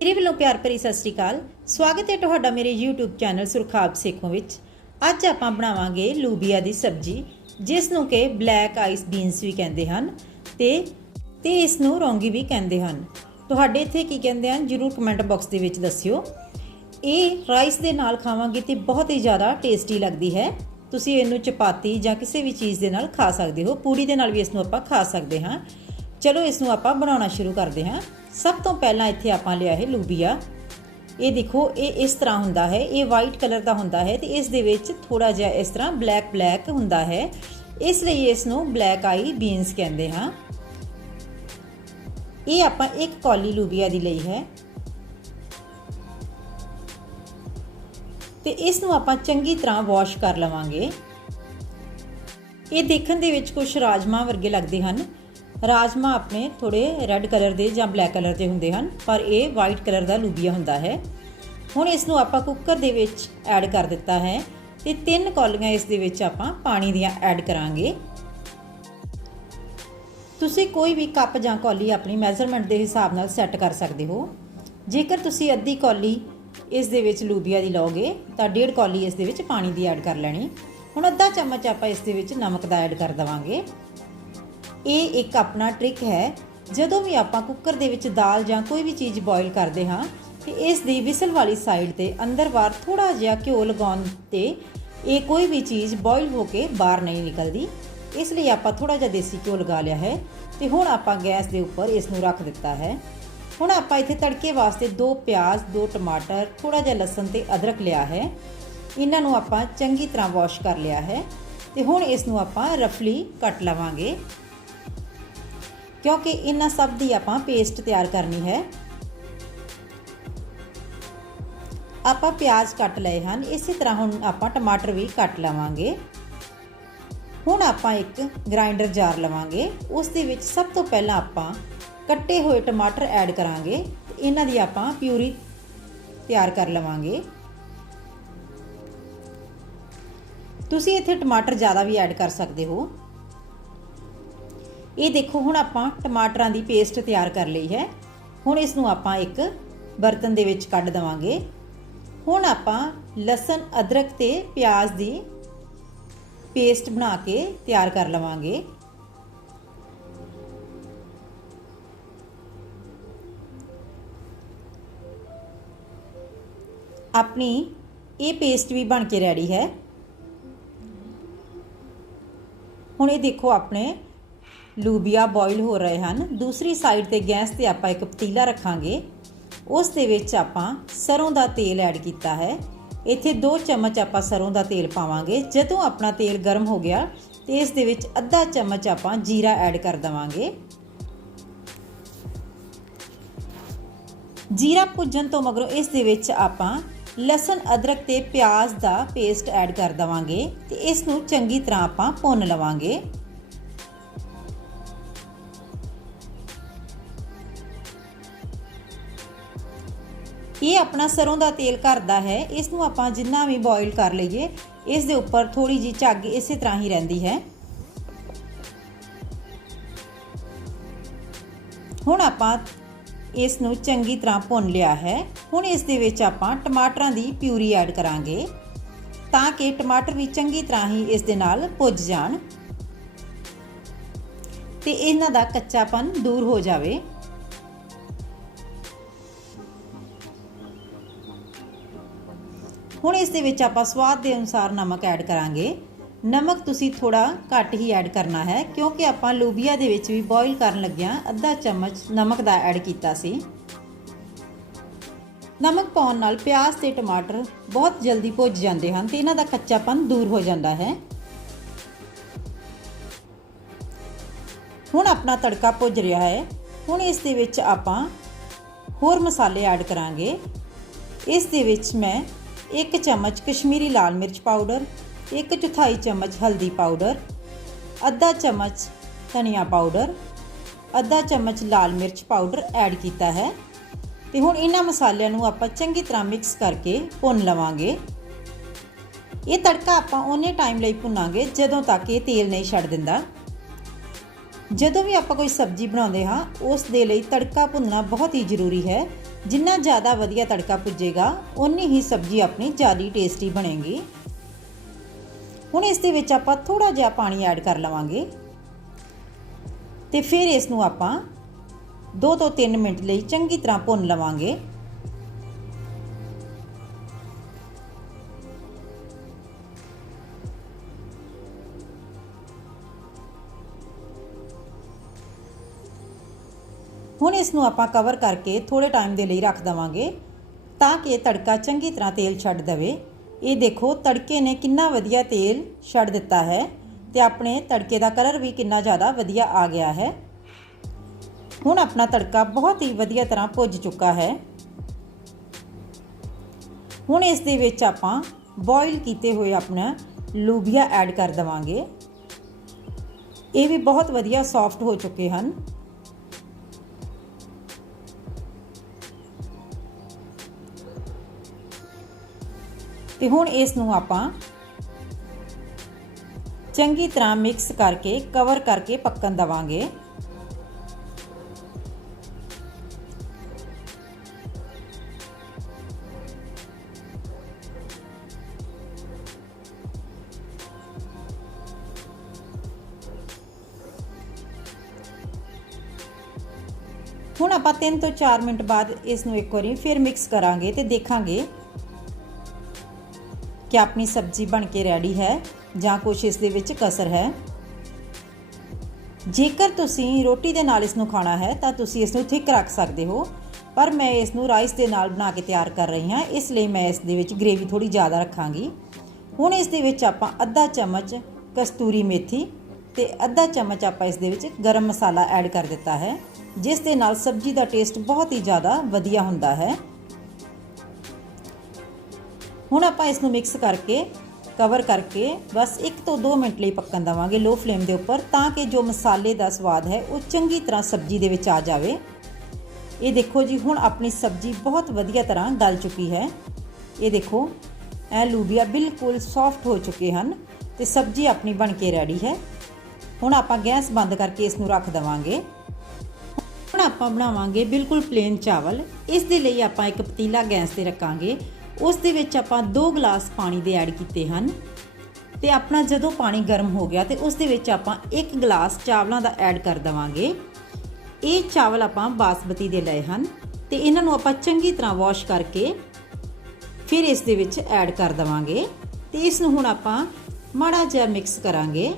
ਮੇਰੇ ਵੱਲੋਂ ਪਿਆਰ ਭਰੀ ਸਤਿ ਸ੍ਰੀ ਅਕਾਲ। ਸਵਾਗਤ ਹੈ ਤੁਹਾਡਾ ਮੇਰੇ YouTube ਚੈਨਲ ਸੁਰਖਾਬ ਸੇਖੋਂ ਵਿੱਚ। ਅੱਜ ਆਪਾਂ ਬਣਾਵਾਂਗੇ ਲੂਬੀਆ ਦੀ ਸਬਜ਼ੀ, ਜਿਸ ਨੂੰ ਕਿ ਬਲੈਕ ਆਈਸ ਬੀਨਸ ਵੀ ਕਹਿੰਦੇ ਹਨ ਤੇ ਤੇ ਇਸ ਨੂੰ ਰੌਂਗੀ ਵੀ ਕਹਿੰਦੇ ਹਨ। ਤੁਹਾਡੇ ਇੱਥੇ ਕੀ ਕਹਿੰਦੇ ਹਨ, ਜਰੂਰ ਕਮੈਂਟ ਬਾਕਸ ਦੇ ਵਿੱਚ ਦੱਸਿਓ। ਇਹ ਰਾਈਸ ਦੇ ਨਾਲ ਖਾਵਾਂਗੇ ਤੇ ਬਹੁਤ ਹੀ ਜ਼ਿਆਦਾ ਟੇਸਟੀ ਲੱਗਦੀ ਹੈ। ਤੁਸੀਂ ਇਹਨੂੰ ਚਪਾਤੀ ਜਾਂ ਕਿਸੇ ਵੀ ਚੀਜ਼ ਦੇ ਨਾਲ ਖਾ ਸਕਦੇ ਹੋ। ਪੂੜੀ ਦੇ ਨਾਲ ਵੀ ਇਸ ਨੂੰ ਆਪਾਂ ਖਾ ਸਕਦੇ ਹਾਂ। ਚਲੋ, ਇਸ ਨੂੰ ਆਪਾਂ ਬਣਾਉਣਾ ਸ਼ੁਰੂ ਕਰਦੇ ਹਾਂ। ਸਭ ਤੋਂ ਪਹਿਲਾਂ ਇੱਥੇ ਆਪਾਂ ਲਿਆ ਹੈ ਲੂਬੀਆ। ਇਹ ਦੇਖੋ, ਇਹ ਇਸ ਤਰ੍ਹਾਂ ਹੁੰਦਾ ਹੈ, ਇਹ ਵਾਈਟ ਕਲਰ ਦਾ ਹੁੰਦਾ ਹੈ ਤੇ ਇਸ ਦੇ ਵਿੱਚ ਥੋੜਾ ਜਿਹਾ ਇਸ ਤਰ੍ਹਾਂ ਬਲੈਕ ਬਲੈਕ ਹੁੰਦਾ ਹੈ। ਇਸ ਲਈ ਇਸ ਨੂੰ ਬਲੈਕ ਆਈ ਬੀਨਸ ਕਹਿੰਦੇ ਹਾਂ। ਇਹ ਆਪਾਂ ਇੱਕ ਕੌਲੀ ਲੂਬੀਆ ਦੀ ਲਈ ਹੈ। ਤੇ ਇਸ ਨੂੰ ਆਪਾਂ ਚੰਗੀ ਤਰ੍ਹਾਂ ਵਾਸ਼ ਕਰ ਲਵਾਂਗੇ। ਇਹ ਦੇਖਣ ਦੇ ਵਿੱਚ ਕੁਝ ਰਾਜਮਾ ਵਰਗੇ ਲੱਗਦੇ ਹਨ। ਰਾਜਮਾ ਆਪਣੇ ਥੋੜੇ ਰੈੱਡ ਕਲਰ ਦੇ ਜਾਂ ਬਲੈਕ ਕਲਰ ਦੇ ਹੁੰਦੇ ਹਨ, ਪਰ ਇਹ ਵਾਈਟ ਕਲਰ ਦਾ ਲੂਬੀਆ ਹੁੰਦਾ ਹੈ। ਹੁਣ ਇਸ ਨੂੰ ਆਪਾਂ ਕੁੱਕਰ ਦੇ ਵਿੱਚ ਐਡ ਕਰ ਦਿੱਤਾ ਹੈ ਤੇ ਤਿੰਨ ਕੌਲੀਆਂ ਇਸ ਦੇ ਵਿੱਚ ਆਪਾਂ ਪਾਣੀ ਦੀਆਂ ਐਡ ਕਰਾਂਗੇ। ਤੁਸੀਂ ਕੋਈ ਵੀ ਕੱਪ ਜਾਂ ਕੌਲੀ ਆਪਣੀ ਮੈਜ਼ਰਮੈਂਟ ਦੇ ਹਿਸਾਬ ਨਾਲ ਸੈੱਟ ਕਰ ਸਕਦੇ ਹੋ। ਜੇਕਰ ਤੁਸੀਂ ਅੱਧੀ ਕੌਲੀ ਇਸ ਦੇ ਵਿੱਚ ਲੂਬੀਆ ਦੀ ਲਓਗੇ, ਤਾਂ ਡੇਢ ਕੌਲੀ ਇਸ ਦੇ ਵਿੱਚ ਪਾਣੀ ਦੀ ਐਡ ਕਰ ਲੈਣੀ। ਹੁਣ ਅੱਧਾ ਚਮਚ ਆਪਾਂ ਇਸ ਦੇ ਵਿੱਚ ਨਮਕ ਦਾ ਐਡ ਕਰ ਦਵਾਂਗੇ। ਇਹ ਇੱਕ ਆਪਣਾ ਟ੍ਰਿਕ ਹੈ। ਜਦੋਂ ਵੀ ਆਪਾਂ ਕੁੱਕਰ ਦੇ ਵਿੱਚ ਦਾਲ ਜਾਂ ਕੋਈ ਵੀ ਚੀਜ਼ ਬੋਇਲ ਕਰਦੇ ਹਾਂ, ਤੇ ਇਸ ਦੀ ਵਿਸਲ ਵਾਲੀ ਸਾਈਡ ਤੇ ਅੰਦਰ ਬਾਹਰ ਥੋੜਾ ਜਿਹਾ ਘਿਓ ਲਗਾਉਣ ਤੇ ਇਹ ਕੋਈ ਵੀ ਚੀਜ਼ ਬੋਇਲ ਹੋ ਕੇ ਬਾਹਰ ਨਹੀਂ ਨਿਕਲਦੀ। ਇਸ ਲਈ ਆਪਾਂ ਥੋੜਾ ਜਿਹਾ ਦੇਸੀ ਘਿਓ ਲਗਾ ਲਿਆ ਹੈ ਤੇ ਹੁਣ ਆਪਾਂ ਗੈਸ ਦੇ ਉੱਪਰ ਇਸ ਨੂੰ ਰੱਖ ਦਿੱਤਾ ਹੈ। ਹੁਣ ਆਪਾਂ ਇੱਥੇ ਤੜਕੇ ਵਾਸਤੇ ਦੋ ਪਿਆਜ਼, ਦੋ ਟਮਾਟਰ ਥੋੜਾ ਜਿਹਾ ਲਸਣ ਤੇ ਅਦਰਕ ਲਿਆ ਹੈ। ਇਹਨਾਂ ਨੂੰ ਆਪਾਂ ਚੰਗੀ ਤਰ੍ਹਾਂ ਵਾਸ਼ ਕਰ ਲਿਆ ਹੈ ਤੇ ਹੁਣ ਇਸ ਨੂੰ ਆਪਾਂ ਰਫਲੀ ਕੱਟ ਲਵਾਂਗੇ। ਕਿਉਂਕਿ ਇਹਨਾਂ ਸਭ ਦੀ ਆਪਾਂ ਪੇਸਟ ਤਿਆਰ ਕਰਨੀ ਹੈ। ਆਪਾਂ ਪਿਆਜ਼ ਕੱਟ ਲਏ ਹਨ। ਇਸੇ ਤਰ੍ਹਾਂ ਹੁਣ ਆਪਾਂ ਟਮਾਟਰ ਵੀ ਕੱਟ ਲਵਾਂਗੇ। ਹੁਣ ਆਪਾਂ ਇੱਕ ਗ੍ਰਾਈਂਡਰ ਜਾਰ ਲਵਾਂਗੇ। ਉਸ ਦੇ ਵਿੱਚ ਸਭ ਤੋਂ ਪਹਿਲਾਂ ਆਪਾਂ ਕੱਟੇ ਹੋਏ ਟਮਾਟਰ ਐਡ ਕਰਾਂਗੇ। ਇਹਨਾਂ ਦੀ ਆਪਾਂ ਪਿਊਰੀ ਤਿਆਰ ਕਰ ਲਵਾਂਗੇ। ਤੁਸੀਂ ਇੱਥੇ ਟਮਾਟਰ ਜ਼ਿਆਦਾ ਵੀ ਐਡ ਕਰ ਸਕਦੇ ਹੋ। ਇਹ ਦੇਖੋ, ਹੁਣ ਆਪਾਂ ਟਮਾਟਰਾਂ ਦੀ ਪੇਸਟ ਤਿਆਰ ਕਰ ਲਈ ਹੈ। ਹੁਣ ਇਸ ਨੂੰ ਆਪਾਂ ਇੱਕ ਬਰਤਨ ਦੇ ਵਿੱਚ ਕੱਢ ਦਵਾਂਗੇ। ਹੁਣ ਆਪਾਂ ਲਸਣ, ਅਦਰਕ ਤੇ ਪਿਆਜ਼ ਦੀ ਪੇਸਟ ਬਣਾ ਕੇ ਤਿਆਰ ਕਰ ਲਵਾਂਗੇ। ਆਪਣੀ ਇਹ ਪੇਸਟ ਵੀ ਬਣ ਕੇ ਰੈਡੀ ਹੈ। ਹੁਣ ਇਹ ਦੇਖੋ, ਆਪਣੇ ਲੂਬੀਆ ਬੋਇਲ ਹੋ ਰਹੇ ਹਨ। ਦੂਸਰੀ ਸਾਈਡ ਤੇ ਗੈਸ ਤੇ ਆਪਾਂ ਇੱਕ ਪਤੀਲਾ ਰੱਖਾਂਗੇ। ਉਸ ਦੇ ਵਿੱਚ ਆਪਾਂ ਸਰੋਂ ਦਾ ਤੇਲ ਐਡ ਕੀਤਾ ਹੈ। ਇੱਥੇ 2 ਚਮਚ ਆਪਾਂ ਸਰੋਂ ਦਾ ਤੇਲ ਪਾਵਾਂਗੇ। ਜਦੋਂ ਆਪਣਾ ਤੇਲ ਗਰਮ ਹੋ ਗਿਆ, ਤੇ ਇਸ ਦੇ ਵਿੱਚ ਅੱਧਾ ਚਮਚ ਆਪਾਂ ਜੀਰਾ ਐਡ ਕਰ ਦਵਾਂਗੇ। ਜੀਰਾ ਭੁੱਜਣ ਤੋਂ ਮਗਰੋਂ ਇਸ ਦੇ ਵਿੱਚ ਆਪਾਂ ਲਸਣ, ਅਦਰਕ ਤੇ ਪਿਆਜ਼ ਦਾ ਪੇਸਟ ਐਡ ਕਰ ਦਵਾਂਗੇ ਤੇ ਇਸ ਨੂੰ ਚੰਗੀ ਤਰ੍ਹਾਂ ਆਪਾਂ ਭੁੰਨ ਲਵਾਂਗੇ। ਇਹ ਆਪਣਾ ਸਰੋਂ ਦਾ ਤੇਲ ਘਰ ਹੈ ਇਸ ਨੂੰ ਆਪਾਂ ਜਿੰਨਾ ਵੀ ਬੋਇਲ ਕਰ ਲਈਏ, ਇਸ ਦੇ ਉੱਪਰ ਥੋੜੀ ਜੀ ਝੱਗ ਇਸੇ ਤਰ੍ਹਾਂ ਹੀ ਰਹਿੰਦੀ ਹੈ। ਹੁਣ ਆਪਾਂ ਇਸ ਨੂੰ ਚੰਗੀ ਤਰ੍ਹਾਂ ਭੁੰਨ ਲਿਆ ਹੈ। ਹੁਣ ਇਸ ਦੇ ਵਿੱਚ ਆਪਾਂ ਟਮਾਟਰਾਂ ਦੀ ਪਿਊਰੀ ਐਡ ਕਰਾਂਗੇ, ਤਾਂ ਕਿ ਟਮਾਟਰ ਵੀ ਚੰਗੀ ਤਰ੍ਹਾਂ ਹੀ ਇਸ ਦੇ ਨਾਲ ਭੁੱਜ ਜਾਣ ਤੇ ਇਹਨਾਂ ਦਾ ਕੱਚਾਪਨ ਦੂਰ ਹੋ ਜਾਵੇ। ਹੁਣ ਇਸ ਦੇ ਵਿੱਚ ਆਪਾਂ ਸਵਾਦ ਦੇ ਅਨੁਸਾਰ ਨਮਕ ਐਡ ਕਰਾਂਗੇ। ਨਮਕ ਤੁਸੀਂ ਥੋੜਾ ਘੱਟ ਹੀ ਐਡ ਕਰਨਾ ਹੈ, ਕਿਉਂਕਿ ਆਪਾਂ ਲੋਬੀਆ ਦੇ ਵਿੱਚ ਵੀ ਬੋਇਲ ਕਰਨ ਲੱਗਿਆਂ ਅੱਧਾ ਚਮਚ ਨਮਕ ਦਾ ਐਡ ਕੀਤਾ ਸੀ। ਨਮਕ ਪਾਉਣ ਨਾਲ ਪਿਆਜ਼ ਤੇ ਟਮਾਟਰ ਬਹੁਤ ਜਲਦੀ ਭੁੱਜ ਜਾਂਦੇ ਹਨ ਤੇ ਇਹਨਾਂ ਦਾ ਕੱਚਾਪਨ ਦੂਰ ਹੋ ਜਾਂਦਾ ਹੈ। ਹੁਣ ਆਪਣਾ ਤੜਕਾ ਭੁੱਜ ਰਿਹਾ ਹੈ। ਹੁਣ ਇਸ ਦੇ ਵਿੱਚ ਆਪਾਂ ਹੋਰ ਮਸਾਲੇ ਐਡ ਕਰਾਂਗੇ। ਇਸ ਦੇ ਵਿੱਚ ਮੈਂ ਇੱਕ ਚਮਚ ਕਸ਼ਮੀਰੀ ਲਾਲ ਮਿਰਚ ਪਾਊਡਰ, ਇੱਕ ਚੌਥਾਈ ਚਮਚ ਹਲਦੀ ਪਾਊਡਰ, ਅੱਧਾ ਚਮਚ ਧਨੀਆ ਪਾਊਡਰ, ਅੱਧਾ ਚਮਚ ਲਾਲ ਮਿਰਚ ਪਾਊਡਰ ਐਡ ਕੀਤਾ ਹੈ। ਤੇ ਹੁਣ ਇਹਨਾਂ ਮਸਾਲਿਆਂ ਨੂੰ ਆਪਾਂ ਚੰਗੀ ਤਰ੍ਹਾਂ ਮਿਕਸ ਕਰਕੇ ਭੁੰਨ ਲਵਾਂਗੇ। ਇਹ ਤੜਕਾ ਆਪਾਂ ਉਹਨੇ ਟਾਈਮ ਲਈ ਭੁੰਨਾਂਗੇ ਜਦੋਂ ਤੱਕ ਇਹ ਤੇਲ ਨਹੀਂ ਛੱਡ ਦਿੰਦਾ। ਜਦੋਂ ਵੀ ਆਪਾਂ ਕੋਈ ਸਬਜ਼ੀ ਬਣਾਉਂਦੇ ਹਾਂ, ਉਸ ਦੇ ਲਈ ਤੜਕਾ ਭੁੰਨਣਾ ਬਹੁਤ ਹੀ ਜ਼ਰੂਰੀ ਹੈ। ਜਿੰਨਾ ਜ਼ਿਆਦਾ ਵਧੀਆ ਤੜਕਾ ਪੁੱਜੇਗਾ, ਓਨੀ ਹੀ ਸਬਜ਼ੀ ਆਪਣੀ ਜ਼ਿਆਦਾ ਟੇਸਟੀ ਬਣੇਗੀ। ਹੁਣ ਇਸ ਦੇ ਵਿੱਚ ਆਪਾਂ ਥੋੜਾ ਜਿਹਾ ਪਾਣੀ ਐਡ ਕਰ ਲਵਾਂਗੇ। ਤੇ ਫਿਰ ਇਸ ਨੂੰ ਆਪਾਂ 2 ਤੋਂ 3 ਮਿੰਟ ਲਈ ਚੰਗੀ ਤਰ੍ਹਾਂ ਭੁੰਨ ਲਵਾਂਗੇ। ਹੁਣ ਇਸ ਨੂੰ ਆਪਾਂ ਕਵਰ ਕਰਕੇ ਥੋੜੇ ਟਾਈਮ ਦੇ ਲਈ ਰੱਖ ਦਵਾਂਗੇ ਤਾਂ ਕਿ ਤੜਕਾ ਚੰਗੀ ਤਰ੍ਹਾਂ ਤੇਲ ਛੱਡ ਦੇਵੇ। ਇਹ ਦੇਖੋ ਤੜਕੇ ਨੇ ਕਿੰਨਾ ਵਧੀਆ ਤੇਲ ਛੱਡ ਦਿੱਤਾ ਹੈ ਤੇ ਆਪਣੇ ਤੜਕੇ ਦਾ ਕਲਰ ਵੀ ਕਿੰਨਾ ਜ਼ਿਆਦਾ ਵਧੀਆ ਆ ਗਿਆ ਹੈ। ਹੁਣ ਆਪਣਾ ਤੜਕਾ ਬਹੁਤ ਹੀ ਵਧੀਆ ਤਰ੍ਹਾਂ ਭੁੱਜ ਚੁੱਕਾ ਹੈ। ਹੁਣ ਇਸ ਦੇ ਵਿੱਚ ਆਪਾਂ ਬੋਇਲ ਕੀਤੇ ਹੋਏ ਆਪਣਾ ਲੂਬੀਆ ਐਡ ਕਰ ਦਵਾਂਗੇ। ਇਹ ਵੀ ਬਹੁਤ ਵਧੀਆ ਸੌਫਟ ਹੋ ਚੁੱਕੇ ਹਨ। ਤੇ ਹੁਣ ਇਸ ਨੂੰ ਆਪਾਂ ਚੰਗੀ ਤਰ੍ਹਾਂ ਮਿਕਸ ਕਰਕੇ ਕਵਰ ਕਰਕੇ ਪੱਕਣ ਦਵਾਂਗੇ। ਹੁਣ ਆਪਾਂ 3 ਤੋਂ 4 ਮਿੰਟ ਬਾਅਦ ਇਸ ਨੂੰ ਇੱਕ ਵਾਰੀ ਫਿਰ ਮਿਕਸ ਕਰਾਂਗੇ ਤੇ ਦੇਖਾਂਗੇ ਕਿ ਆਪਣੀ ਸਬਜ਼ੀ ਬਣ ਕੇ ਰੈਡੀ ਹੈ ਜਾਂ ਕੁਝ ਇਸ ਦੇ ਵਿੱਚ ਕਸਰ ਹੈ। ਜੇਕਰ ਤੁਸੀਂ ਰੋਟੀ ਦੇ ਨਾਲ ਇਸ ਨੂੰ ਖਾਣਾ ਹੈ ਤਾਂ ਤੁਸੀਂ ਇਸ ਨੂੰ ਥਿਕ ਰੱਖ ਸਕਦੇ ਹੋ, ਪਰ ਮੈਂ ਇਸ ਨੂੰ ਰਾਈਸ ਦੇ ਨਾਲ ਬਣਾ ਕੇ ਤਿਆਰ ਕਰ ਰਹੀ ਹਾਂ, ਇਸ ਲਈ ਮੈਂ ਇਸ ਦੇ ਵਿੱਚ ਗ੍ਰੇਵੀ ਥੋੜੀ ਜ਼ਿਆਦਾ ਰੱਖਾਂਗੀ। ਹੁਣ ਇਸ ਦੇ ਵਿੱਚ ਆਪਾਂ ਅੱਧਾ ਚਮਚ ਕਸਤੂਰੀ ਮੇਥੀ ਤੇ ਅੱਧਾ ਚਮਚ ਆਪਾਂ ਇਸ ਦੇ ਵਿੱਚ ਗਰਮ ਮਸਾਲਾ ਐਡ ਕਰ ਦਿੱਤਾ ਹੈ, ਜਿਸ ਦੇ ਨਾਲ ਸਬਜ਼ੀ ਦਾ ਟੇਸਟ ਬਹੁਤ ਹੀ ਜ਼ਿਆਦਾ ਵਧੀਆ ਹੁੰਦਾ ਹੈ। ਹੁਣ ਆਪਾਂ ਇਸ ਨੂੰ ਮਿਕਸ ਕਰਕੇ ਕਵਰ ਕਰਕੇ ਬਸ 1 ਤੋਂ 2 ਮਿੰਟ ਲਈ ਪੱਕਣ ਦਵਾਂਗੇ ਲੋ ਫਲੇਮ ਦੇ ਉੱਪਰ, ਤਾਂ ਕਿ ਜੋ ਮਸਾਲੇ ਦਾ ਸਵਾਦ ਹੈ ਉਹ ਚੰਗੀ ਤਰ੍ਹਾਂ ਸਬਜ਼ੀ ਦੇ ਵਿੱਚ ਆ ਜਾਵੇ। ਇਹ ਦੇਖੋ ਜੀ, ਹੁਣ ਆਪਣੀ ਸਬਜ਼ੀ ਬਹੁਤ ਵਧੀਆ ਤਰ੍ਹਾਂ ਗਲ ਚੁੱਕੀ ਹੈ। ਇਹ ਦੇਖੋ, ਇਹ ਲੂਬੀਆ ਬਿਲਕੁਲ ਸੌਫਟ ਹੋ ਚੁੱਕੇ ਹਨ ਤੇ ਸਬਜ਼ੀ ਆਪਣੀ ਬਣ ਕੇ ਰੈਡੀ ਹੈ। ਹੁਣ ਆਪਾਂ ਗੈਸ ਬੰਦ ਕਰਕੇ ਇਸ ਨੂੰ ਰੱਖ ਦਵਾਂਗੇ। ਹੁਣ ਆਪਾਂ ਬਣਾਵਾਂਗੇ ਬਿਲਕੁਲ ਪਲੇਨ ਚਾਵਲ। ਇਸ ਦੇ ਲਈ ਆਪਾਂ ਇੱਕ ਪਤੀਲਾ ਗੈਸ ਤੇ ਰੱਖਾਂਗੇ। ਉਸ ਦੇ ਵਿੱਚ ਆਪਾਂ 2 ਗਲਾਸ ਪਾਣੀ ਦੇ ਐਡ ਕੀਤੇ ਹਨ। ਤੇ ਆਪਣਾ ਜਦੋਂ ਪਾਣੀ ਗਰਮ ਹੋ ਗਿਆ ਤੇ ਉਸ ਦੇ ਵਿੱਚ ਆਪਾਂ 1 ਗਲਾਸ ਚਾਵਲਾਂ ਦਾ ਐਡ ਕਰ ਦਵਾਂਗੇ। ਇਹ ਚਾਵਲ ਆਪਾਂ ਬਾਸਮਤੀ ਦੇ ਲਏ ਹਨ ਤੇ ਇਹਨਾਂ ਨੂੰ ਆਪਾਂ ਚੰਗੀ ਤਰ੍ਹਾਂ ਵਾਸ਼ ਕਰਕੇ ਫਿਰ ਇਸ ਦੇ ਵਿੱਚ ਐਡ ਕਰ ਦਵਾਂਗੇ। ਤੇ ਇਸ ਨੂੰ ਹੁਣ ਆਪਾਂ ਮਾੜਾ ਜਿਹਾ ਮਿਕਸ ਕਰਾਂਗੇ।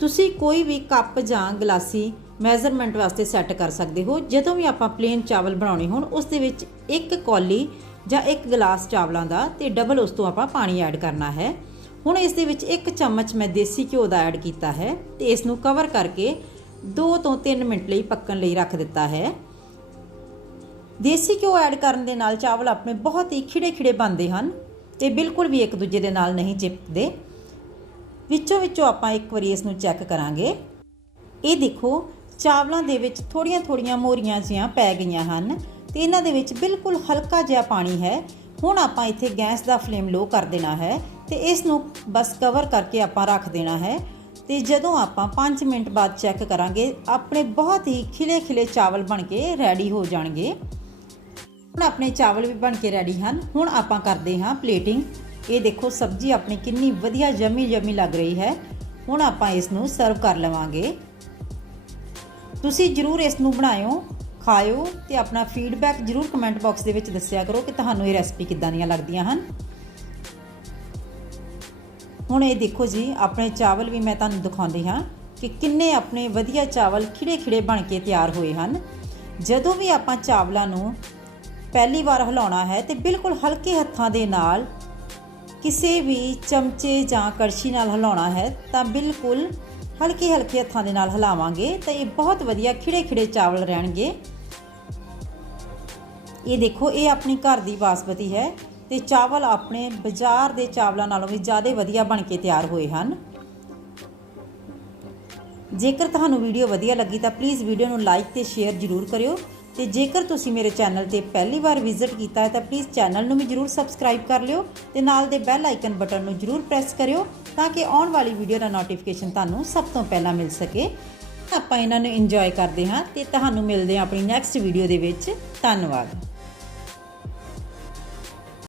ਤੁਸੀਂ ਕੋਈ ਵੀ ਕੱਪ ਜਾਂ ਗਲਾਸੀ ਮੈਜ਼ਰਮੈਂਟ ਵਾਸਤੇ ਸੈੱਟ ਕਰ ਸਕਦੇ ਹੋ। ਜਦੋਂ ਵੀ ਆਪਾਂ ਪਲੇਨ ਚਾਵਲ ਬਣਾਉਣੇ ਹੋਣ, ਉਸ ਦੇ ਵਿੱਚ ਇੱਕ ਕੌਲੀ ਜਾਂ ਇੱਕ ਗਲਾਸ ਚਾਵਲਾਂ ਦਾ ਤੇ ਡਬਲ ਉਸ ਤੋਂ ਆਪਾਂ ਪਾਣੀ ਐਡ ਕਰਨਾ ਹੈ। ਹੁਣ ਇਸ ਦੇ ਵਿੱਚ ਇੱਕ ਚਮਚ ਮੈਂ ਦੇਸੀ ਘਿਓ ਦਾ ਐਡ ਕੀਤਾ ਹੈ ਤੇ ਇਸ ਨੂੰ ਕਵਰ ਕਰਕੇ 2 ਤੋਂ 3 ਮਿੰਟ ਲਈ ਪੱਕਣ ਲਈ ਰੱਖ ਦਿੱਤਾ ਹੈ। ਦੇਸੀ ਘਿਓ ਐਡ ਕਰਨ ਦੇ ਨਾਲ ਚਾਵਲ ਆਪਣੇ ਬਹੁਤ ਹੀ ਖਿੜੇ ਖਿੜੇ ਬਣਦੇ ਹਨ ਤੇ ਬਿਲਕੁਲ ਵੀ ਇੱਕ ਦੂਜੇ ਦੇ ਨਾਲ ਨਹੀਂ ਚਿਪਕਦੇ ਵਿੱਚੋਂ ਵਿੱਚੋਂ ਆਪਾਂ ਇੱਕ ਵਾਰੀ ਇਸ ਨੂੰ ਚੈੱਕ ਕਰਾਂਗੇ। ਇਹ ਦੇਖੋ ਚਾਵਲਾਂ ਦੇ ਵਿੱਚ ਥੋੜੀਆਂ ਥੋੜੀਆਂ ਮੋਰੀਆਂ ਜੀਆਂ ਪੈ ਗਈਆਂ ਹਨ ਤੇ ਇਹਨਾਂ ਦੇ ਵਿੱਚ ਬਿਲਕੁਲ ਹਲਕਾ ਜਿਹਾ ਪਾਣੀ ਹੈ। ਹੁਣ ਆਪਾਂ ਇੱਥੇ ਗੈਸ ਦਾ ਫਲੇਮ ਲੋ ਕਰ ਦੇਣਾ ਹੈ ਤੇ ਇਸ ਨੂੰ ਬਸ ਕਵਰ ਕਰਕੇ ਆਪਾਂ ਰੱਖ ਦੇਣਾ ਹੈ। ਤੇ ਜਦੋਂ ਆਪਾਂ 5 ਮਿੰਟ ਬਾਅਦ ਚੈੱਕ ਕਰਾਂਗੇ, ਆਪਣੇ ਬਹੁਤ ਹੀ ਖਿਲੇ ਖਿਲੇ ਚਾਵਲ ਬਣ ਕੇ ਰੈਡੀ ਹੋ ਜਾਣਗੇ। ਹੁਣ ਆਪਣੇ ਚਾਵਲ ਵੀ ਬਣ ਕੇ ਰੈਡੀ ਹਨ। ਹੁਣ ਆਪਾਂ ਕਰਦੇ ਹਾਂ ਪਲੇਟਿੰਗ। ਇਹ ਦੇਖੋ, ਸਬਜ਼ੀ ਆਪਣੀ ਕਿੰਨੀ ਵਧੀਆ ਜਮੀ ਜਮੀ ਲੱਗ ਰਹੀ ਹੈ। ਹੁਣ ਆਪਾਂ ਇਸ ਨੂੰ ਸਰਵ ਕਰ ਲਵਾਂਗੇ। ਤੁਸੀਂ ਜਰੂਰ ਇਸ ਨੂੰ ਬਣਾਇਓ, ਖਾਇਓ ਤੇ ਆਪਣਾ ਫੀਡਬੈਕ ਜਰੂਰ ਕਮੈਂਟ ਬਾਕਸ ਦੇ ਵਿੱਚ ਦੱਸਿਆ ਕਰੋ ਕਿ ਤੁਹਾਨੂੰ ਇਹ ਰੈਸਪੀ ਕਿੱਦਾਂ ਦੀਆਂ ਲੱਗਦੀਆਂ ਹਨ। ਹੁਣ ਇਹ ਦੇਖੋ ਜੀ, ਆਪਣੇ ਚਾਵਲ ਵੀ ਮੈਂ ਤੁਹਾਨੂੰ ਦਿਖਾਉਂਦੀ ਹਾਂ ਕਿ ਕਿੰਨੇ ਆਪਣੇ ਵਧੀਆ ਚਾਵਲ ਖਿੜੇ ਖਿੜੇ ਬਣ ਕੇ ਤਿਆਰ ਹੋਏ ਹਨ। ਜਦੋਂ ਵੀ ਆਪਾਂ ਚਾਵਲਾਂ ਨੂੰ ਪਹਿਲੀ ਵਾਰ ਹਿਲਾਉਣਾ ਹੈ ਤੇ ਬਿਲਕੁਲ ਹਲਕੇ ਹੱਥਾਂ ਦੇ ਨਾਲ ਕਿਸੇ ਵੀ ਚਮਚੇ ਜਾਂ ਕੜਛੀ ਨਾਲ ਹਿਲਾਉਣਾ ਹੈ ਤਾਂ ਬਿਲਕੁਲ ਹਲਕੇ ਹਲਕੇ ਹੱਥਾਂ ਦੇ ਨਾਲ ਹਿਲਾਵਾਂਗੇ ਤਾਂ ਇਹ ਬਹੁਤ ਵਧੀਆ ਖਿੜੇ ਖਿੜੇ ਚਾਵਲ ਰਹਿਣਗੇ। ਇਹ ਦੇਖੋ, ਇਹ ਆਪਣੀ ਘਰ ਦੀ ਬਾਸਮਤੀ ਹੈ ਤੇ ਚਾਵਲ ਆਪਣੇ ਬਾਜ਼ਾਰ ਦੇ ਚਾਵਲਾਂ ਨਾਲੋਂ ਵੀ ਜ਼ਿਆਦਾ ਵਧੀਆ ਬਣ ਕੇ ਤਿਆਰ ਹੋਏ ਹਨ। ਜੇਕਰ ਤੁਹਾਨੂੰ ਵੀਡੀਓ ਵਧੀਆ ਲੱਗੀ ਤਾਂ ਪਲੀਜ਼ ਵੀਡੀਓ ਨੂੰ ਲਾਈਕ ਤੇ ਸ਼ੇਅਰ ਜ਼ਰੂਰ ਕਰਿਓ ਤੇ ਜੇਕਰ ਤੁਸੀਂ ਮੇਰੇ ਚੈਨਲ ਤੇ ਪਹਿਲੀ ਵਾਰ ਵਿਜ਼ਿਟ ਕੀਤਾ ਹੈ ਤਾਂ ਪਲੀਜ਼ ਚੈਨਲ ਨੂੰ ਵੀ ਜ਼ਰੂਰ ਸਬਸਕ੍ਰਾਈਬ ਕਰ ਲਿਓ ਤੇ ਨਾਲ ਦੇ ਬੈਲ ਆਈਕਨ ਬਟਨ ਨੂੰ ਜ਼ਰੂਰ ਪ੍ਰੈਸ ਕਰਿਓ ਤਾਂ ਕਿ ਆਉਣ ਵਾਲੀ ਵੀਡੀਓ ਦਾ ਨੋਟੀਫਿਕੇਸ਼ਨ ਤੁਹਾਨੂੰ ਸਭ ਤੋਂ ਪਹਿਲਾਂ ਮਿਲ ਸਕੇ। ਆਪਾਂ ਇਹਨਾਂ ਨੂੰ ਇੰਜੋਏ ਕਰਦੇ ਹਾਂ ਤੇ ਤੁਹਾਨੂੰ ਮਿਲਦੇ ਹਾਂ ਆਪਣੀ ਨੈਕਸਟ ਵੀਡੀਓ ਦੇ ਵਿੱਚ। ਧੰਨਵਾਦ।